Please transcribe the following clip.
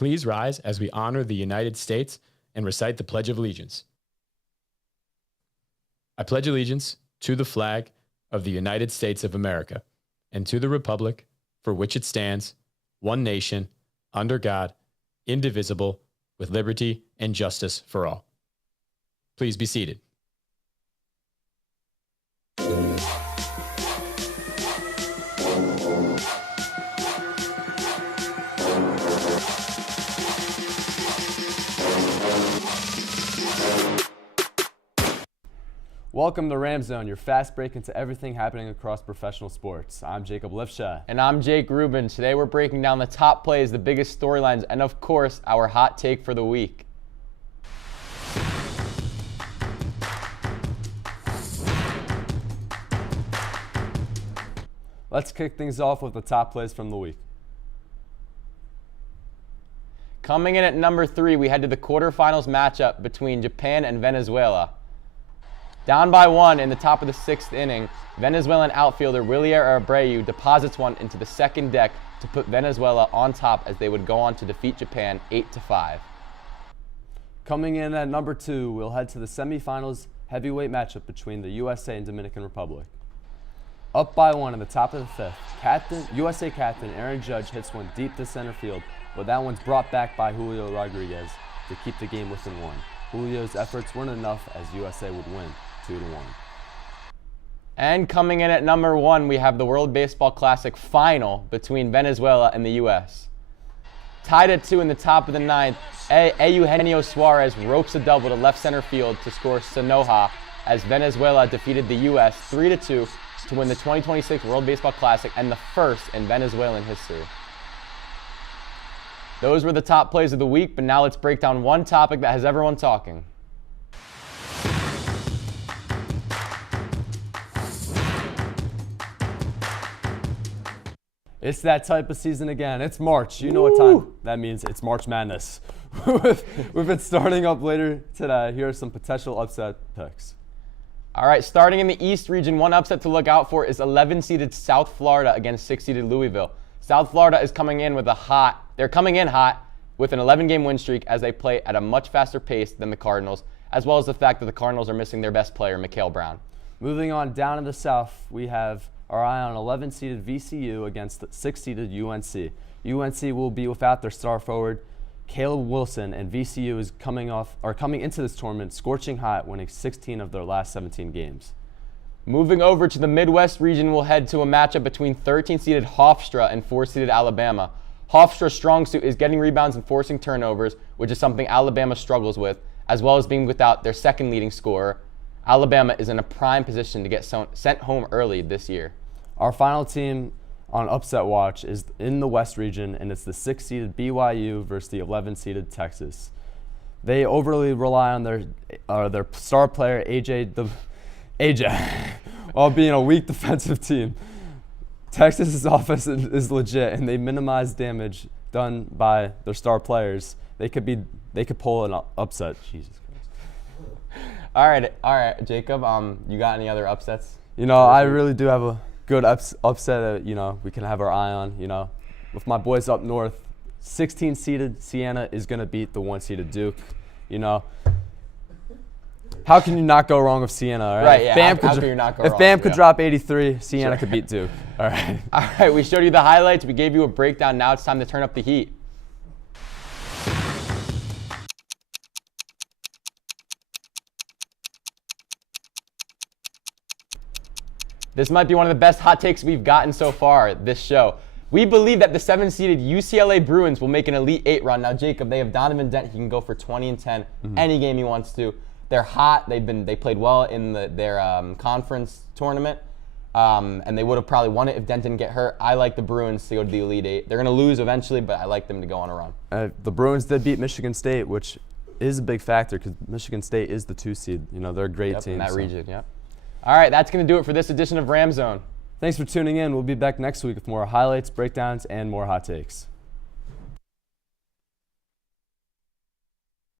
Please rise as we honor the United States and recite the Pledge of Allegiance. I pledge allegiance to the flag of the United States of America and to the republic for which it stands, one nation, under God, indivisible, with liberty and justice for all. Please be seated. Welcome to Ramzone, your fast break into everything happening across professional sports. I'm Jacob Lifsha. And I'm Jake Rubin. Today we're breaking down the top plays, the biggest storylines, and of course, our hot take for the week. Let's kick things off with the top plays from the week. Coming in at number 3, we head to the quarterfinals matchup between Japan and Venezuela. Down by 1 in the top of the 6th inning, Venezuelan outfielder Willier Abreu deposits one into the second deck to put Venezuela on top as they would go on to defeat Japan 8-5. Coming in at number 2, we'll head to the semifinals heavyweight matchup between the USA and Dominican Republic. Up by 1 in the top of the 5th, USA captain Aaron Judge hits one deep to center field, but that one's brought back by Julio Rodriguez to keep the game within 1. Julio's efforts weren't enough as USA would win 2-1. And coming in at number 1, we have the World Baseball Classic final between Venezuela and the U.S. Tied at 2 in the top of the 9th, Eugenio Suarez ropes a double to left center field to score Sonoja as Venezuela defeated the U.S. 3-2 to win the 2026 World Baseball Classic and the first in Venezuelan history. Those were the top plays of the week, but now let's break down one topic that has everyone talking. It's that type of season again. It's March. You know what time that means. It's March Madness. We've been starting up later today. Here are some potential upset picks. All right, starting in the East region, one upset to look out for is 11-seeded South Florida against 6-seeded Louisville. South Florida is coming in hot with an 11-game win streak as they play at a much faster pace than the Cardinals, as well as the fact that the Cardinals are missing their best player, Mikhail Brown. Moving on down in the South, we have our eye on 11-seeded VCU against 6-seeded UNC. UNC will be without their star forward, Caleb Wilson, and VCU is coming into this tournament scorching hot, winning 16 of their last 17 games. Moving over to the Midwest region, we'll head to a matchup between 13-seeded Hofstra and 4-seeded Alabama. Hofstra's strong suit is getting rebounds and forcing turnovers, which is something Alabama struggles with, as well as being without their second leading scorer. Alabama is in a prime position to get sent home early this year. Our final team on upset watch is in the West region, and it's the 6-seeded BYU versus the 11-seeded Texas. They overly rely on their star player AJ, while being a weak defensive team. Texas's offense is legit, and they minimize damage done by their star players. They could pull an upset. Jesus Christ. All right, Jacob. You got any other upsets? I really do have a good upset that we can have our eye on. With my boys up north, 16-seeded Siena is gonna beat the 1-seeded Duke. How can you not go wrong with Siena? All right, right, yeah. How can you not go wrong? If Bam could drop 83, Siena could beat Duke. All right. All right, we showed you the highlights. We gave you a breakdown. Now it's time to turn up the heat. This might be one of the best hot takes we've gotten so far this show. We believe that the 7-seeded UCLA Bruins will make an Elite 8 run. Now, Jacob, they have Donovan Dent. He can go for 20-10 any game he wants to. They're hot. They played well in their conference tournament, and they would have probably won it if Dent didn't get hurt. I like the Bruins to go to the Elite 8. They're going to lose eventually, but I like them to go on a run. The Bruins did beat Michigan State, which is a big factor because Michigan State is the 2 seed. They're a great team. In that region, yeah. All right, that's going to do it for this edition of Ramzone. Thanks for tuning in. We'll be back next week with more highlights, breakdowns, and more hot takes.